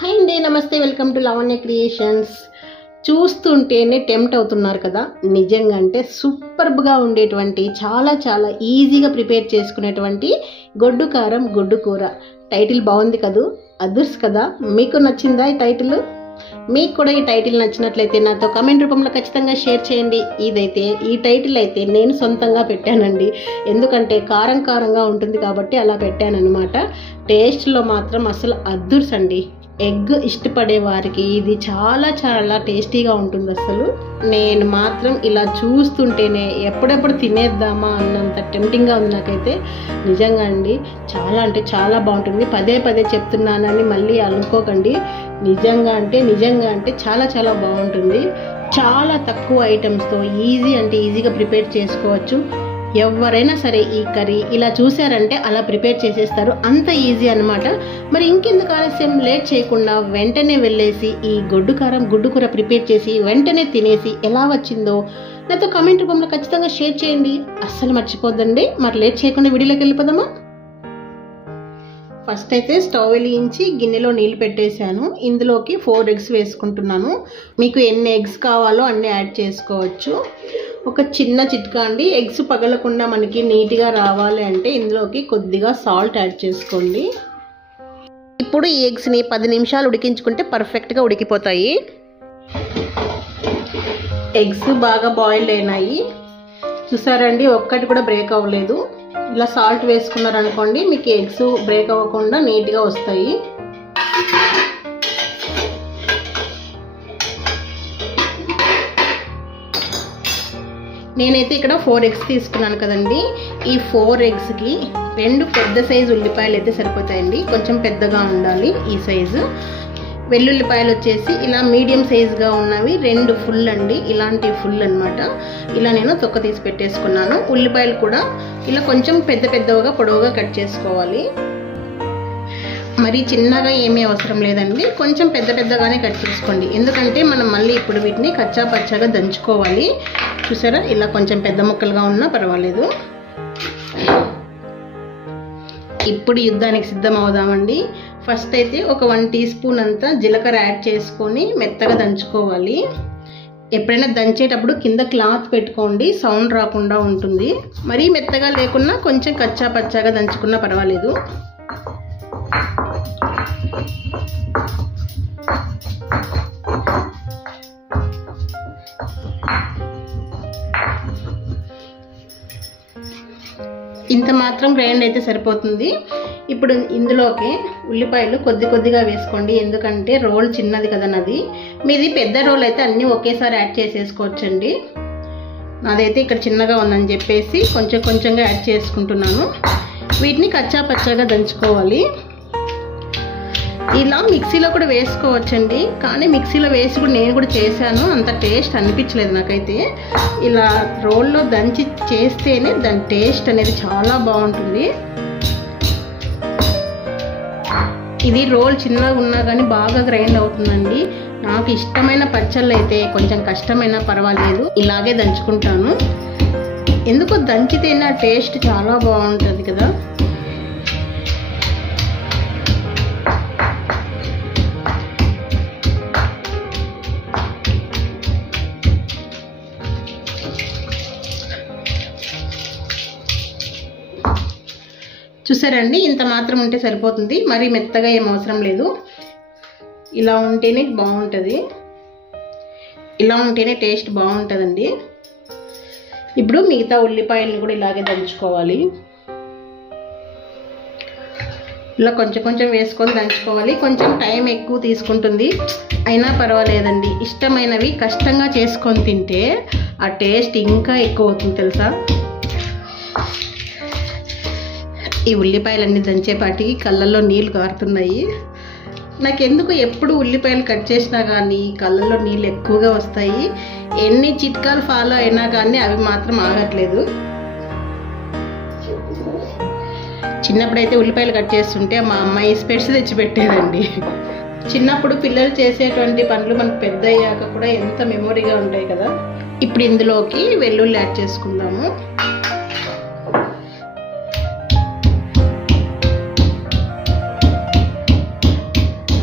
Hi అండి, నమస్తే, welcome to Lavanya creations. చూస్తుంటేనే టెంప్ట్ అవుతున్నారు కదా. నిజంగా అంటే సూపర్బ్గా ఉండేటువంటి చాలా చాలా ఈజీగా ప్రిపేర్ చేసుకునేటువంటి గొడ్డు కారం గుడ్డు కూర. టైటిల్ బాగుంది కదూ, అదుర్స్ కదా. మీకు నచ్చిందా ఈ టైటిల్? మీకు కూడా ఈ టైటిల్ నచ్చినట్లయితే నాతో కమెంట్ రూపంలో ఖచ్చితంగా షేర్ చేయండి. ఈ టైటిల్ అయితే నేను సొంతంగా పెట్టానండి. ఎందుకంటే కారం కారంగా ఉంటుంది కాబట్టి అలా పెట్టానన్నమాట. టేస్ట్లో మాత్రం అసలు అద్దుర్స్ అండి. ఎగ్ ఇష్టపడే వారికి ఇది చాలా చాలా టేస్టీగా ఉంటుంది. అసలు నేను మాత్రం ఇలా చూస్తుంటేనే ఎప్పుడెప్పుడు తినేద్దామా అన్నంత టెంప్టింగ్గా ఉంది నాకైతే. నిజంగా అండి, చాలా అంటే చాలా బాగుంటుంది. పదే పదే చెప్తున్నానని మళ్ళీ అనుకోకండి. నిజంగా అంటే చాలా చాలా బాగుంటుంది. చాలా తక్కువ ఐటమ్స్తో ఈజీగా ప్రిపేర్ చేసుకోవచ్చు. ఎవరైనా సరే ఈ కర్రీ ఇలా చూసారంటే అలా ప్రిపేర్ చేసేస్తారు, అంత ఈజీ అనమాట. మరి ఇంకెందుకు ఆలస్యం, లేట్ చేయకుండా వెంటనే వెళ్ళేసి ఈ గొడ్డు కారం గుడ్డు కూర ప్రిపేర్ చేసి వెంటనే తినేసి ఎలా వచ్చిందో నాతో కామెంట్ రూపంలో ఖచ్చితంగా షేర్ చేయండి. అస్సలు మర్చిపోద్దండి. మరి లేట్ చేయకుండా వీడియోలోకి వెళ్ళిపోదామా. ఫస్ట్ అయితే స్టవ్ వెలిగించి గిన్నెలో నీళ్ళు పెట్టేశాను. ఇందులోకి 4 ఎగ్స్ వేసుకుంటున్నాను. మీకు ఎన్ని ఎగ్స్ కావాలో అన్ని యాడ్ చేసుకోవచ్చు. ఒక చిన్న చిట్కా అండి, ఎగ్స్ పగలకుండా మనకి నీట్గా రావాలి అంటే ఇందులోకి కొద్దిగా సాల్ట్ యాడ్ చేసుకోండి. ఇప్పుడు ఈ ఎగ్స్ని 10 నిమిషాలు ఉడికించుకుంటే పర్ఫెక్ట్గా ఉడికిపోతాయి. ఎగ్స్ బాగా బాయిల్ అయినాయి చూసారండి, ఒక్కటి కూడా బ్రేక్ అవ్వలేదు. ఇలా సాల్ట్ వేసుకున్నారనుకోండి, మీకు ఎగ్స్ బ్రేక్ అవ్వకుండా నీట్గా వస్తాయి. నేనైతే ఇక్కడ 4 ఎగ్స్ తీసుకున్నాను కదండి. ఈ 4 ఎగ్స్కి 2 పెద్ద సైజు ఉల్లిపాయలు అయితే సరిపోతాయండి. కొంచెం పెద్దగా ఉండాలి ఈ సైజు. వెల్లుల్లిపాయలు వచ్చేసి ఇలా మీడియం సైజుగా ఉన్నవి 2 ఫుల్ అండి. ఇలాంటి ఫుల్ అనమాట. ఇలా నేను తొక్క తీసి పెట్టేసుకున్నాను. ఉల్లిపాయలు కూడా ఇలా కొంచెం పెద్దగా పొడవుగా కట్ చేసుకోవాలి. మరి చిన్నగా ఏమీ అవసరం లేదండి, కొంచెం పెద్దగానే కట్ చేసుకోండి. ఎందుకంటే మనం మళ్ళీ ఇప్పుడు వీటిని కచ్చా పచ్చాగా దంచుకోవాలి. చూసారా, ఇలా కొంచెం పెద్ద ముక్కలుగా ఉన్నా పర్వాలేదు. ఇప్పుడు యుద్ధానికి సిద్ధం అవుదామండి. ఫస్ట్ అయితే ఒక 1 టీ స్పూన్ అంతా జీలకర్ర యాడ్ చేసుకొని మెత్తగా దంచుకోవాలి. ఎప్పుడైనా దంచేటప్పుడు కింద క్లాత్ పెట్టుకోండి, సౌండ్ రాకుండా ఉంటుంది. మరీ మెత్తగా లేకున్నా కొంచెం కచ్చా పచ్చాగా దంచుకున్నా పర్వాలేదు. ఇంత మాత్రం గ్రైండ్ అయితే సరిపోతుంది. ఇప్పుడు ఇందులోకి ఉల్లిపాయలు కొద్దిగా వేసుకోండి. ఎందుకంటే రోల్ చిన్నది కదా నాది. మీది పెద్ద రోల్ అయితే అన్నీ ఒకేసారి యాడ్ చేసేసుకోవచ్చండి. నాదైతే ఇక్కడ చిన్నగా ఉందని చెప్పేసి కొంచెంగా యాడ్ చేసుకుంటున్నాను. వీటిని కచ్చా పచ్చాగా దంచుకోవాలి. ఇలా మిక్సీలో కూడా వేసుకోవచ్చండి, కానీ మిక్సీలో వేసి కూడా నేను కూడా చేశాను, అంత టేస్ట్ అనిపించలేదు నాకైతే. ఇలా రోల్లో దంచి చేస్తేనే దాని టేస్ట్ అనేది చాలా బాగుంటుంది. ఇది రోల్ చిన్నగా ఉన్నా కానీ బాగా గ్రైండ్ అవుతుందండి. నాకు ఇష్టమైన పచ్చళ్ళు అయితే కొంచెం కష్టమైనా పర్వాలేదు, ఇలాగే దంచుకుంటాను. ఎందుకో దంచితేనే టేస్ట్ చాలా బాగుంటుంది కదా. చూసారండి, ఇంత మాత్రం ఉంటే సరిపోతుంది. మరి మెత్తగా ఏం అవసరం లేదు. ఇలా ఉంటేనే బాగుంటుంది, ఇలా ఉంటేనే టేస్ట్ బాగుంటుందండి. ఇప్పుడు మిగతా ఉల్లిపాయలను కూడా ఇలాగే దంచుకోవాలి. ఇలా కొంచెం వేసుకొని దంచుకోవాలి. కొంచెం టైం ఎక్కువ తీసుకుంటుంది, అయినా పర్వాలేదండి. ఇష్టమైనవి కష్టంగా చేసుకొని తింటే ఆ టేస్ట్ ఇంకా ఎక్కువ అవుతుంది తెలుసా. ఈ ఉల్లిపాయలన్నీ దంచేపాటికి కళ్ళల్లో నీళ్ళు కారుతున్నాయి. నాకెందుకు ఎప్పుడు ఉల్లిపాయలు కట్ చేసినా కానీ కళ్ళల్లో నీళ్ళు ఎక్కువగా వస్తాయి. ఎన్ని చిట్కాలు ఫాలో అయినా కానీ అవి మాత్రం ఆగట్లేదు. చిన్నప్పుడైతే ఉల్లిపాయలు కట్ చేస్తుంటే మా అమ్మాయి స్పెట్స్ తెచ్చిపెట్టేదండి. చిన్నప్పుడు పిల్లలు చేసేటువంటి పనులు మనకు పెద్ద అయ్యాక కూడా ఎంత మెమొరీగా ఉంటాయి కదా. ఇప్పుడు ఇందులోకి వెల్లుల్లి యాడ్ చేసుకుందాము.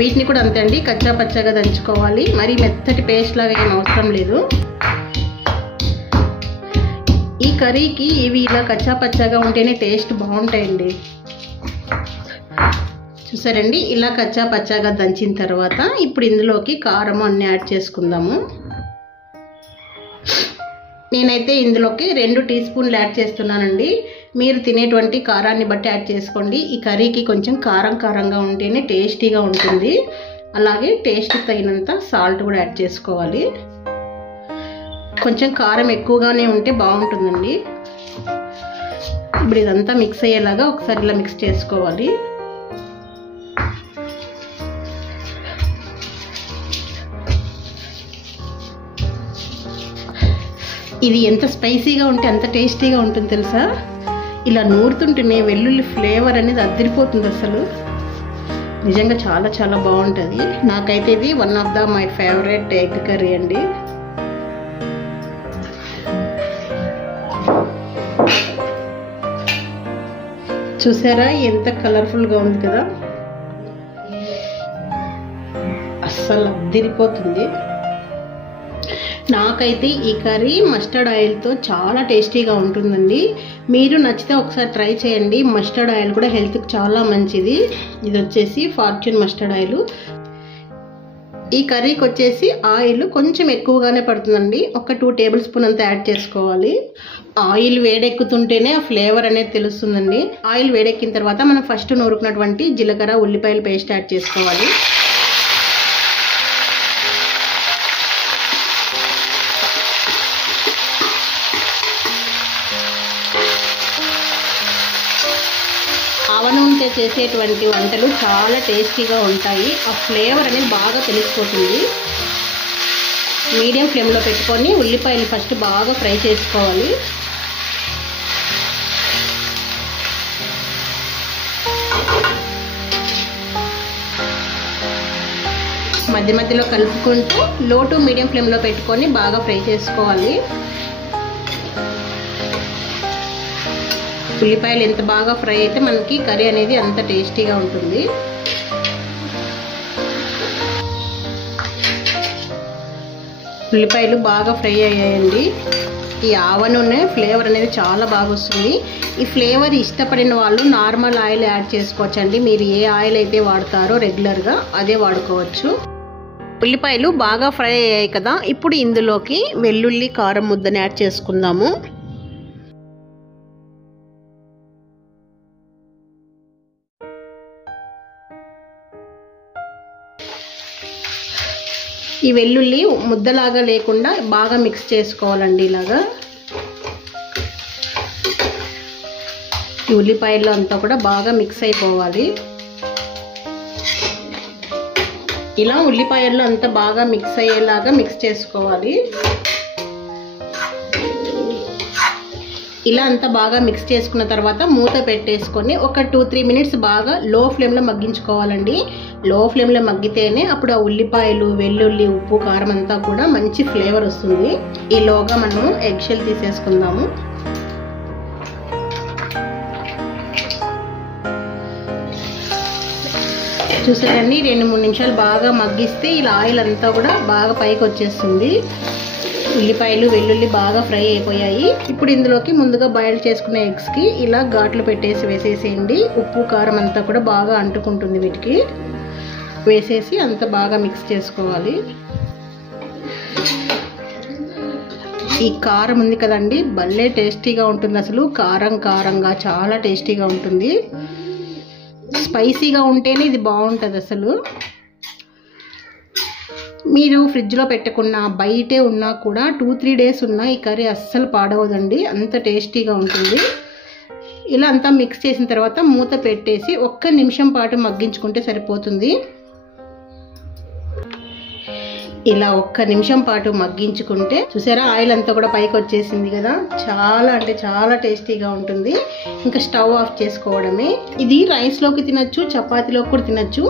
వీటిని కూడా అంతే అండి, కచ్చా పచ్చగా దంచుకోవాలి, మరి మెత్తటి పేస్ట్ లాగా ఏం అవసరం లేదు. ఈ కర్రీకి ఇవి ఇలా కచ్చా పచ్చగా ఉంటేనే టేస్ట్ బాగుంటాయండి. చూసారండి, ఇలా కచ్చా పచ్చగా దంచిన తర్వాత ఇప్పుడు ఇందులోకి కారం అన్నీ యాడ్ చేసుకుందాము. నేనైతే ఇందులోకి 2 టీ స్పూన్లు యాడ్ చేస్తున్నానండి. మీరు తినేటువంటి కారాన్ని బట్టి యాడ్ చేసుకోండి. ఈ కర్రీకి కొంచెం కారం కారంగా ఉంటేనే టేస్టీగా ఉంటుంది. అలాగే టేస్ట్ తగినంత సాల్ట్ కూడా యాడ్ చేసుకోవాలి. కొంచెం కారం ఎక్కువగానే ఉంటే బాగుంటుందండి. ఇప్పుడు ఇదంతా మిక్స్ అయ్యేలాగా ఒకసారి ఇలా మిక్స్ చేసుకోవాలి. ఇది ఎంత స్పైసీగా ఉంటే అంత టేస్టీగా ఉంటుంది తెలుసా. ఇలా నూరుతుంటేనే వెల్లుల్లి ఫ్లేవర్ అనేది అదిరిపోతుంది అసలు. నిజంగా చాలా చాలా బాగుంటుంది. నాకైతే ఇది one of the my favourite egg curry అండి. చూసారా ఎంత కలర్ఫుల్గా ఉంది కదా, అస్సలు అదిరిపోతుంది. నాకైతే ఈ కర్రీ మస్టర్డ్ ఆయిల్తో చాలా టేస్టీగా ఉంటుందండి. మీరు నచ్చితే ఒకసారి ట్రై చేయండి. మస్టర్డ్ ఆయిల్ కూడా హెల్త్కి చాలా మంచిది. ఇది వచ్చేసి ఫార్చ్యూన్ మస్టర్డ్ ఆయిల్. ఈ కర్రీకి వచ్చేసి ఆయిల్ కొంచెం ఎక్కువగానే పడుతుందండి. ఒక 2 టేబుల్ స్పూన్ అంతా యాడ్ చేసుకోవాలి. ఆయిల్ వేడెక్కుతుంటేనే ఆ ఫ్లేవర్ అనేది తెలుస్తుందండి. ఆయిల్ వేడెక్కిన తర్వాత మనం ఫస్ట్ నూరుకున్నటువంటి జీలకర్ర ఉల్లిపాయల పేస్ట్ యాడ్ చేసుకోవాలి. ఆవ నూనెతో చేసేటువంటి వంటలు చాలా టేస్టీగా ఉంటాయి. ఆ ఫ్లేవర్ అనేది బాగా తెలిసిపోతుంది. మీడియం ఫ్లేమ్లో పెట్టుకొని ఉల్లిపాయలు ఫస్ట్ బాగా ఫ్రై చేసుకోవాలి. మధ్య మధ్యలో కలుపుకుంటూ లో టు మీడియం ఫ్లేమ్లో పెట్టుకొని బాగా ఫ్రై చేసుకోవాలి. ఉల్లిపాయలు ఎంత బాగా ఫ్రై అయితే మనకి కర్రీ అనేది అంత టేస్టీగా ఉంటుంది. ఉల్లిపాయలు బాగా ఫ్రై అయ్యాయండి. ఈ ఆవ నూనె ఫ్లేవర్ అనేది చాలా బాగా వస్తుంది. ఈ ఫ్లేవర్ ఇష్టపడిన వాళ్ళు నార్మల్ ఆయిల్ యాడ్ చేసుకోవచ్చండి. మీరు ఏ ఆయిల్ అయితే వాడతారో రెగ్యులర్గా అదే వాడుకోవచ్చు. ఉల్లిపాయలు బాగా ఫ్రై అయ్యాయి కదా, ఇప్పుడు ఇందులోకి వెల్లుల్లి కారం ముద్దని యాడ్ చేసుకుందాము. ఈ వెల్లుల్లి ముద్దలాగా లేకుండా బాగా మిక్స్ చేసుకోవాలండి. ఇలాగా ఈ ఉల్లిపాయల్లో అంతా కూడా బాగా మిక్స్ అయిపోవాలి. ఇలా ఉల్లిపాయల్లో అంతా బాగా మిక్స్ అయ్యేలాగా మిక్స్ చేసుకోవాలి. ఇలా అంతా బాగా మిక్స్ చేసుకున్న తర్వాత మూత పెట్టేసుకొని ఒక 2-3 మినిట్స్ బాగా లో ఫ్లేమ్లో మగ్గించుకోవాలండి. లో ఫ్లేమ్లో మగ్గితేనే అప్పుడు ఆ ఉల్లిపాయలు, వెల్లుల్లి, ఉప్పు, కారం అంతా కూడా మంచి ఫ్లేవర్ వస్తుంది. ఈలోగా మనం ఎగ్ షెల్ తీసేసుకుందాము. చూసారండి, 2-3 నిమిషాలు బాగా మగ్గిస్తే ఇలా ఆయిల్ అంతా కూడా బాగా పైకి వచ్చేస్తుంది. ఉల్లిపాయలు, వెల్లుల్లి బాగా ఫ్రై అయిపోయాయి. ఇప్పుడు ఇందులోకి ముందుగా బాయిల్ చేసుకున్న ఎగ్స్కి ఇలా ఘాట్లు పెట్టేసి వేసేసేయండి. ఉప్పు, కారం అంతా కూడా బాగా అంటుకుంటుంది. వీటికి వేసేసి అంత బాగా మిక్స్ చేసుకోవాలి. ఈ కారం ఉంది కదండి, భలే టేస్టీగా ఉంటుంది. అసలు కారం కారంగా చాలా టేస్టీగా ఉంటుంది. స్పైసీగా ఉంటేనే ఇది బాగుంటుంది. అసలు మీరు ఫ్రిడ్జ్లో పెట్టకుండా బయటే ఉన్నా కూడా 2-3 డేస్ ఉన్నా ఈ కర్రీ అస్సలు పాడవదండి, అంత టేస్టీగా ఉంటుంది. ఇలా అంతా మిక్స్ చేసిన తర్వాత మూత పెట్టేసి 1 నిమిషం పాటు మగ్గించుకుంటే సరిపోతుంది. ఇలా 1 నిమిషం పాటు మగ్గించుకుంటే చూసారా ఆయిల్ అంతా కూడా పైకి వచ్చేసింది కదా, చాలా అంటే చాలా టేస్టీగా ఉంటుంది. ఇంకా స్టవ్ ఆఫ్ చేసుకోవడమే. ఇది రైస్లోకి తినచ్చు, చపాతీలోకి కూడా తినచ్చు.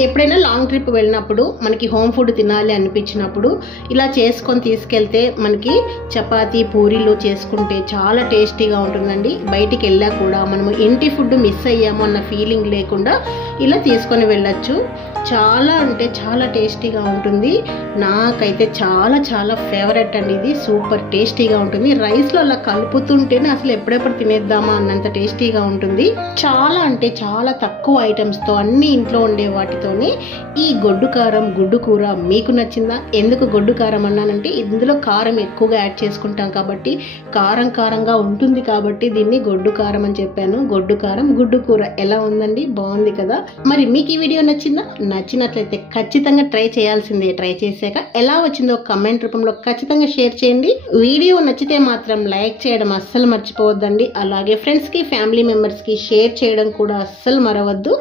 ఎప్పుడైనా లాంగ్ ట్రిప్ వెళ్ళినప్పుడు మనకి హోమ్ ఫుడ్ తినాలి అనిపించినప్పుడు ఇలా చేసుకొని తీసుకెళ్తే మనకి చపాతీ పూరీలు చేసుకుంటే చాలా టేస్టీగా ఉంటుందండి. బయటికి వెళ్ళా కూడా మనము ఇంటి ఫుడ్ మిస్ అయ్యాము అన్న ఫీలింగ్ లేకుండా ఇలా తీసుకొని వెళ్ళచ్చు. చాలా అంటే చాలా టేస్టీగా ఉంటుంది. నాకైతే చాలా చాలా ఫేవరెట్ అండి. ఇది సూపర్ టేస్టీగా ఉంటుంది. రైస్లో అలా కలుపుతుంటేనే అసలు ఎప్పుడెప్పుడు తినేద్దామా అన్నంత టేస్టీగా ఉంటుంది. చాలా అంటే చాలా తక్కువ ఐటమ్స్తో అన్ని ఇంట్లో ఉండే వాటితోనే ఈ గొడ్డు కారం గుడ్డు కూర మీకు నచ్చిందా? ఎందుకు గొడ్డు కారం అన్నానంటే ఇందులో కారం ఎక్కువగా యాడ్ చేసుకుంటాం కాబట్టి కారం కారంగా ఉంటుంది కాబట్టి దీన్ని గొడ్డు కారం అని చెప్పాను. గొడ్డు కారం గుడ్డు కూర ఎలా ఉందండి? బాగుంది కదా. మరి మీకు ఈ వీడియో నచ్చిందా? నచ్చినట్లయితే ఖచ్చితంగా ట్రై చేయాల్సిందే. ట్రై చేశాక ఎలా వచ్చిందో కమెంట్ రూపంలో ఖచ్చితంగా షేర్ చేయండి. వీడియో నచ్చితే మాత్రం లైక్ చేయడం అస్సలు మర్చిపోవద్దండి. అలాగే ఫ్రెండ్స్కి ఫ్యామిలీ మెంబర్స్కి షేర్ చేయడం కూడా అస్సలు మరవద్దు.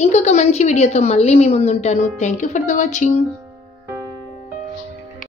ఇంకొక మంచి వీడియోతో మళ్ళీ మీ ముందుంటాను. Thank you for the watching.